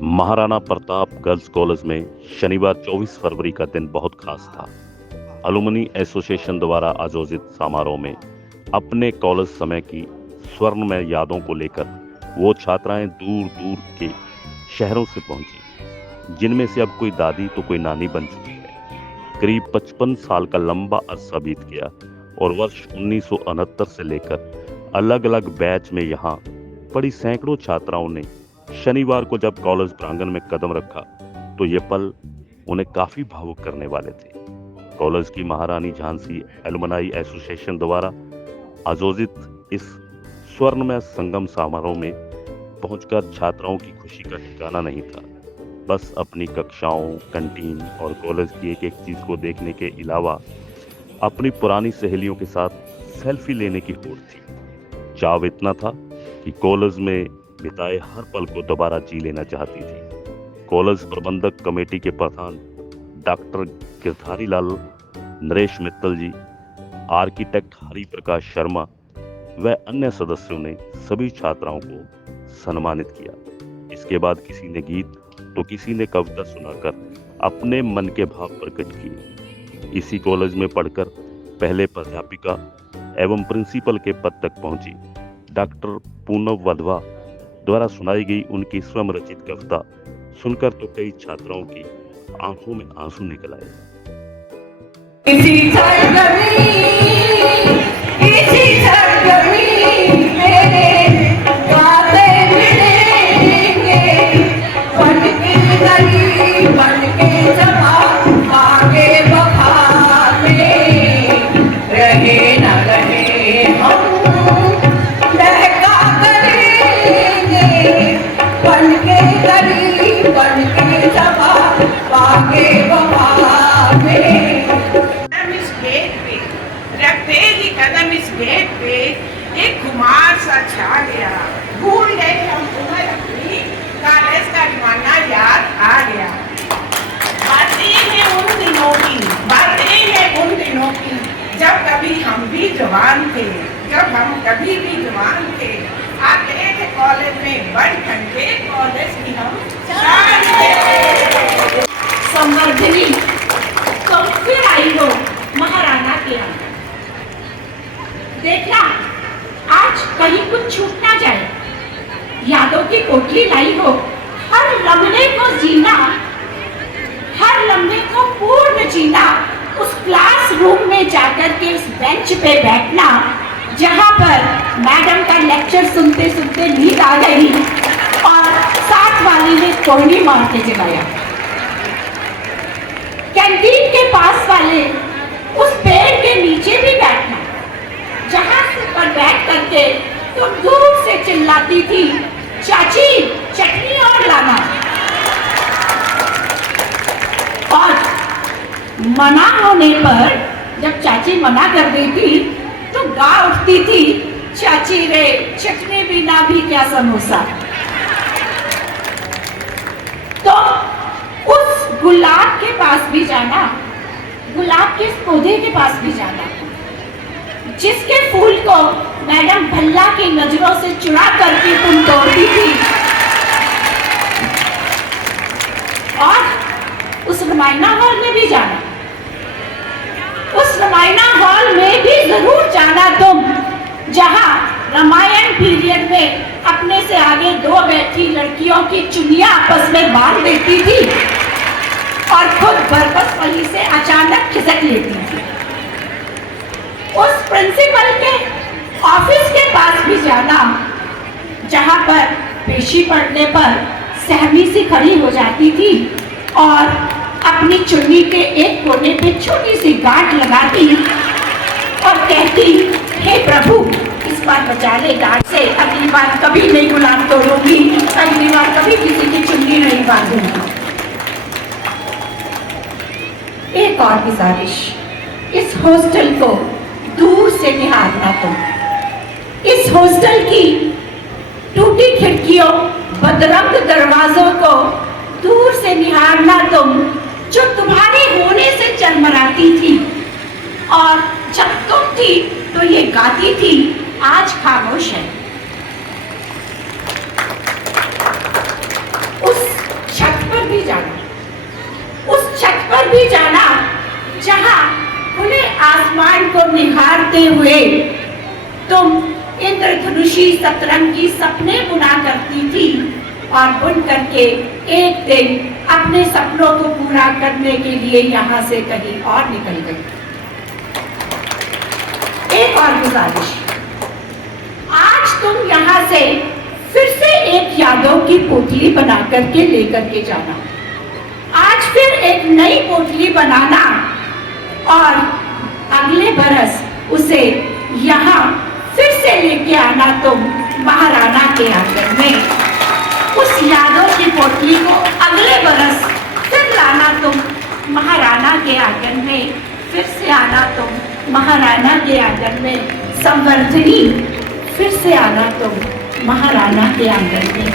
Maharana Pratap girls college में शनिवार 24 फरवरी का दिन बहुत खास था। अलुमनी एसोसिएशन द्वारा आयोजित समारोह में अपने कॉलेज समय की स्वर्णमय यादों को लेकर वो छात्राएं दूर दूर के शहरों से पहुंची, जिनमें से अब कोई दादी तो कोई नानी बन चुकी है। करीब 55 साल का लंबा अरसा बीत गया और वर्ष 1969 से लेकर अलग अलग बैच में यहाँ पढ़ी सैकड़ों छात्राओं ने शनिवार को जब कॉलेज प्रांगण में कदम रखा तो ये पल उन्हें काफी भावुक करने वाले थे। कॉलेज की महारानी झांसी एलुमनाई एसोसिएशन द्वारा आयोजित इस स्वर्णमय संगम समारोह में पहुंचकर छात्राओं की खुशी का ठिकाना नहीं था। बस अपनी कक्षाओं, कैंटीन और कॉलेज की एक एक चीज को देखने के अलावा अपनी पुरानी सहेलियों के साथ सेल्फी लेने की होड़ थी। चाव इतना था कि कॉलेज में बिताए हर पल को दोबारा जी लेना चाहती थी। कॉलेज प्रबंधक कमेटी के प्रधान डॉक्टर गिरधारी लाल नरेश मित्तल जी, आर्किटेक्ट हरि प्रकाश शर्मा व अन्य सदस्यों ने सभी छात्राओं को सम्मानित किया। इसके बाद किसी ने गीत तो किसी ने कविता सुनाकर अपने मन के भाव प्रकट किए। इसी कॉलेज में पढ़कर पहले प्राध्यापिका एवं प्रिंसिपल के पद तक पहुंची डॉक्टर पूनम वधवा द्वारा सुनाई गई उनकी स्वयं रचित कविता सुनकर तो कई छात्राओं की आंखों में आंसू निकल आए। एक खुमार सा छा गया, भूल गए हम तुम्हें अपनी कॉलेज का जमाना याद आ गया। बातें हैं उन दिनों की, बातें हैं उन दिनों की जब कभी हम भी जवान थे, जब हम कभी भी जवान थे। आते थे कॉलेज में बढ़ ठंडे कॉलेज की हम संवर्धनी तुम फिर आई हो महाराणा के यहाँ। देखना आज कहीं कुछ छूट ना जाए। यादों की कोठरी लाई हो, हर लम्हे को जीना, हर लम्हे को पूर्ण जीना। उस क्लासरूम में जाकर के उस बेंच पे बैठना जहाँ पर मैडम का लेक्चर सुनते सुनते नींद आ गई और साथ वाली ने कोहनी मार के जगाया। कैंटीन के पास वाले उस पेड़ के नीचे भी बैठना जहां पर बैठ करके तुम दूर से चिल्लाती थी, चाची चटनी और लाना। और मना होने पर जब चाची मना कर देती तो गा उठती थी, चाची रे चटनी बिना भी क्या समोसा। तो उस गुलाब के पास भी जाना, गुलाब के पौधे के पास भी जाना जिसके फूल को मैडम भल्ला की नजरों से चुरा करके तुम तोड़ती थी। और उस रामायणा हॉल में भी जाना, उस रामायणा हॉल में भी जरूर जाना तुम जहां रामायण पीरियड में अपने से आगे दो बैठी लड़कियों की चुनिया आपस में बांध देती थी और खुद बरबस वहीं से अचानक खिसक लेती थी। उस प्रिंसिपल के ऑफिस के पास भी जाना जहां पर पेशी पड़ने पर सहमी सी खड़ी हो जाती थी और अपनी चुन्नी के एक कोने पे छोटी सी गांठ लगाती और कहती, हे प्रभु इस बार बचा ले गांठ से, अगली बार कभी नहीं गुलाम तोड़ूंगी, अगली बार कभी किसी की चुन्नी नहीं बांधूंगी। एक और गुजारिश, इस हॉस्टल को दूर से निहारना तुम। इस हॉस्टल की टूटी खिड़कियों, बदरंग दरवाजों को दूर से निहारना तुम, जो तुम्हारे होने से चरमराती थी और जब तुम थी तो ये गाती थी, आज खामोश है। उस जाना, उस छत पर भी जाना जहां खुले आसमान को निहारते हुए तुम इंद्रधनुषी सतरंग की सपने बुना करती थी और बुन करके एक दिन अपने सपनों को पूरा करने के लिए यहाँ से कहीं और निकल गई। एक और गुजारिश, आज तुम यहाँ से फिर से एक यादों की पोटली बना करके लेकर के जाना। आज फिर एक नई पोटली बनाना और अगले बरस उसे यहाँ फिर से लेके आना तुम महाराणा के आंगन में। उस यादों की पोटली को अगले बरस फिर लाना तुम महाराणा के आंगन में, फिर से आना तुम महाराणा के आंगन में। संवर्धनी, फिर से आना तुम महाराणा के आंगन में।